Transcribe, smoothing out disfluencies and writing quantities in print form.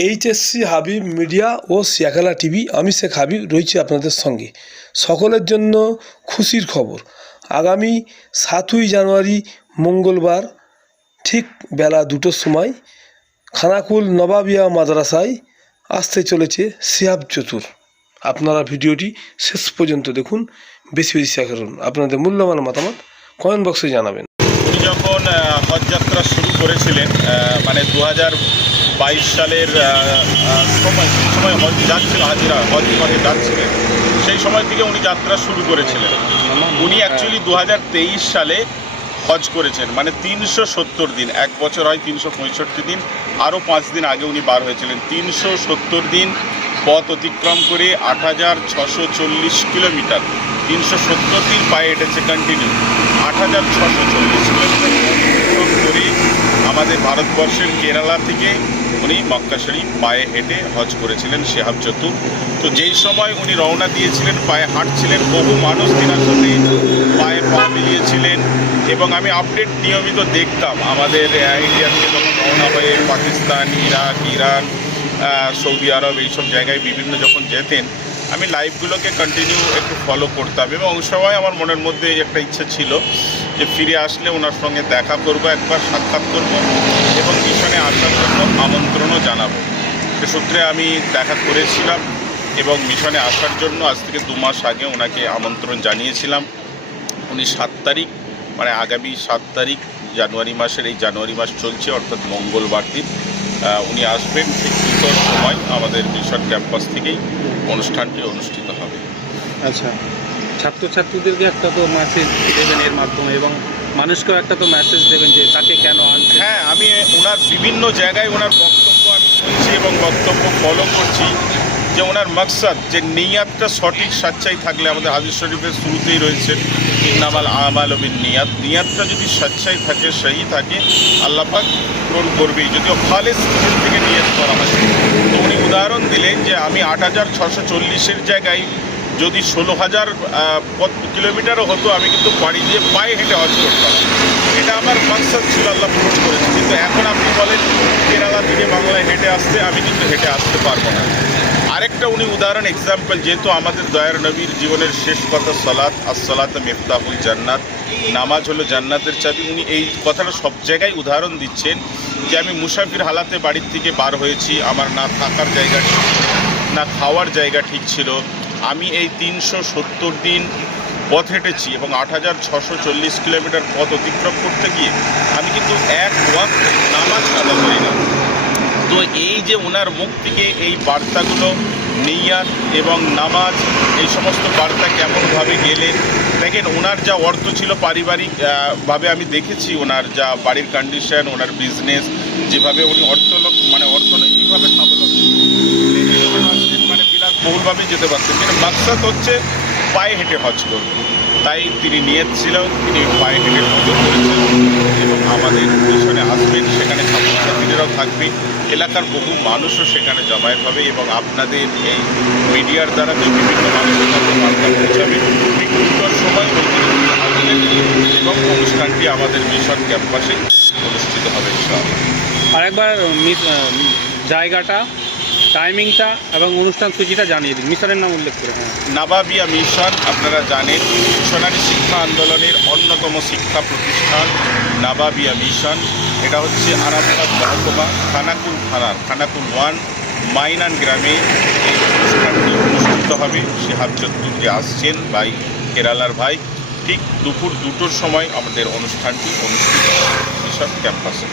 HSC Habib media ও Siakhala TV, আমি শেখ হাবিব রয়েছি আপনাদের সঙ্গে। সকলের জন্য খুশির খবর, আগামী 7ই জানুয়ারি মঙ্গলবার ঠিক বেলা 2টোর সময় খানাকুল নবাবিয়া মাদ্রাসায় আসতে চলেছে শিহাব চতুর। আপনারা ভিডিওটি শেষ পর্যন্ত দেখুন, বেশি বেশি শেয়ার করুন, আপনাদের মূল্যবান মতামত কমেন্ট বক্সে জানাবেন। উনি যখন হজ যাত্রা শুরু করেছিলেন, মানে 2022 সালের সময় হজ যাচ্ছিল, হাজিরা হজ বিভাগে যাচ্ছিলেন, সেই সময় থেকে উনি যাত্রা শুরু করেছিলেন। উনি অ্যাকচুয়ালি 2023 সালে হজ করেছেন, মানে 370 দিন, এক বছর হয় 365 দিন, আরও 5 দিন আগে উনি বার হয়েছিলেন। 370 দিন পথ অতিক্রম করে 8640 কিলোমিটার, 370 দিন পায়ে হেঁটেছে কন্টিনিউ। 8640 কিলোমিটার অতিক্রম করে আমাদের ভারতবর্ষের কেরালা থেকে উনি মক্কা শরীফ পায়ে হেঁটে হজ করেছিলেন শিহাব চতুর। তো যেই সময় উনি রওনা দিয়েছিলেন, পায়ে হাঁটছিলেন, বহু মানুষ তিনার সাথে পায়ে পা মিলিয়েছিলেন এবং আমি আপডেট নিয়মিত দেখতাম। আমাদের ইন্ডিয়া থেকে যখন রওনা হয়ে পাকিস্তান, ইরাক, ইরান, সৌদি আরব এইসব জায়গায় বিভিন্ন যখন যেতেন, আমি লাইভগুলোকে কন্টিনিউ একটু ফলো করতাম এবং ওই সময় আমার মনের মধ্যে একটা ইচ্ছা ছিল যে ফিরে আসলে ওনার সঙ্গে দেখা করব, একবার সাক্ষাৎ করব এবং মিশনে আসার জন্য আমন্ত্রণও জানাবো। সে সূত্রে আমি দেখা করেছিলাম এবং মিশনে আসার জন্য আজ থেকে 2 মাস আগে ওনাকে আমন্ত্রণ জানিয়েছিলাম। উনি 7 তারিখ, মানে আগামী 7 তারিখ জানুয়ারি মাসের, এই জানুয়ারি মাস চলছে অর্থাৎ মঙ্গলবার দিন উনি আসবেন। ঠিক 2টোর সময় আমাদের মিশন ক্যাম্পাস থেকেই অনুষ্ঠানটি অনুষ্ঠিত হবে। আচ্ছা, ছাত্রছাত্রীদেরকে একটা তো মেসেজ দেবেন এর মাধ্যমে এবং মানুষকেও একটা তো মেসেজ দেবেন যে তাকে কেন আনছে। হ্যাঁ, আমি ওনার বিভিন্ন জায়গায় ওনার বক্তব্য আমি শুনছি এবং বক্তব্য ফলো করছি যে ওনার মকসদ, যে নিয়াতটা সঠিক সচ্চাই থাকলে, আমাদের হাদিস শরীফের শুরুতেই রয়েছে ইন্নামাল আমালু বিন্নিয়াত, নিয়াতটা যদি সচ্চাই থাকে, সহি থাকে, আল্লাহ পাক পূরণ করবেই, যদিও খালেস দিল থেকে নিয়ত করা হয়। তো উনি উদাহরণ দিলেন যে আমি 8640-এর জায়গায় যদি 16,000 কিলোমিটারও হতো, আমি কিন্তু বাড়ি দিয়ে পায়ে হেঁটে হজ করতাম। এটা আমার মাকসাদ ছিল, আল্লাহ পূরণ করেছে। কিন্তু এখন আপনি বলেন কেরালা থেকে বাংলায় হেঁটে আসতে, আমি কিন্তু হেঁটে আসতে পারবো না। আরেকটা উনি উদাহরণ, এক্সাম্পল, যেহেতু আমাদের দয়ার নবীর জীবনের শেষ কথা সালাত, আসসালাতু মিফতাহুল জান্নাত, নামাজ হলো জান্নাতের চাবি, উনি এই কথাটা সব জায়গায় উদাহরণ দিচ্ছেন যে আমি মুসাফির হালাতে বাড়ির থেকে বার হয়েছি, আমার না থাকার জায়গা ঠিক ছিল, না খাওয়ার জায়গা ঠিক ছিল, আমি এই 370 দিন পথ হেঁটেছি এবং 8640 কিলোমিটার পথ অতিক্রম করতে গিয়ে আমি কিন্তু এক ওয়াক্ত নামাজ আদায় করি না। তো এই যে ওনার মুখ থেকে এই বার্তাগুলো, নিয়াত এবং নামাজ, এই সমস্ত বার্তা কেমনভাবে গেলেন দেখেন। ওনার যা অর্থ ছিল পারিবারিকভাবে আমি দেখেছি, ওনার যা বাড়ির কন্ডিশন, ওনার বিজনেস, যেভাবে উনি অর্থনৈতিকভাবে স্বাবলম্বী, মানে বিলাসবহুলভাবে যেতে পারতেন। কিন্তু মাকসাদ হচ্ছে পায়ে হেঁটে হজ করবেন, তাই তিনি নিয়ত ছিল, তিনি পায়ে হেঁটে হজ করেছেন এবং আমাদের মিশনে আসবেন। সেখানে ছাত্রছাত্রীরাও থাকবে, এলাকার বহু মানুষও সেখানে জমায়েত হবে এবং আপনাদের এই মিডিয়ার দ্বারা যে বিভিন্ন মানুষের কাছে বার্তা পৌঁছাবে। ঠিক 2টোর সময় আসবেন এবং অনুষ্ঠানটি আমাদের মিশন ক্যাম্পাসে অনুষ্ঠিত হবে ইনশাআল্লাহ। আরেকবার জায়গাটা, টাইমিংটা এবং অনুষ্ঠান সূচিটা জানিয়ে দিন, মিশনের নাম উল্লেখ করে। নবাবিয়া মিশন, আপনারা জানেন মিশনারি শিক্ষা আন্দোলনের অন্যতম শিক্ষা প্রতিষ্ঠান নবাবিয়া মিশন। এটা হচ্ছে আরামবাগ মহকুমা খানাকুল থানার খানাকুল 1 মাইনান গ্রামে এই অনুষ্ঠানটি অনুষ্ঠিত হবে। শিহাব চতুর যে আসছেন ভাই, কেরালার ভাই, ঠিক দুপুর 2টোর সময় আমাদের অনুষ্ঠানটি অনুষ্ঠিত হবে মিশন ক্যাম্পাসে।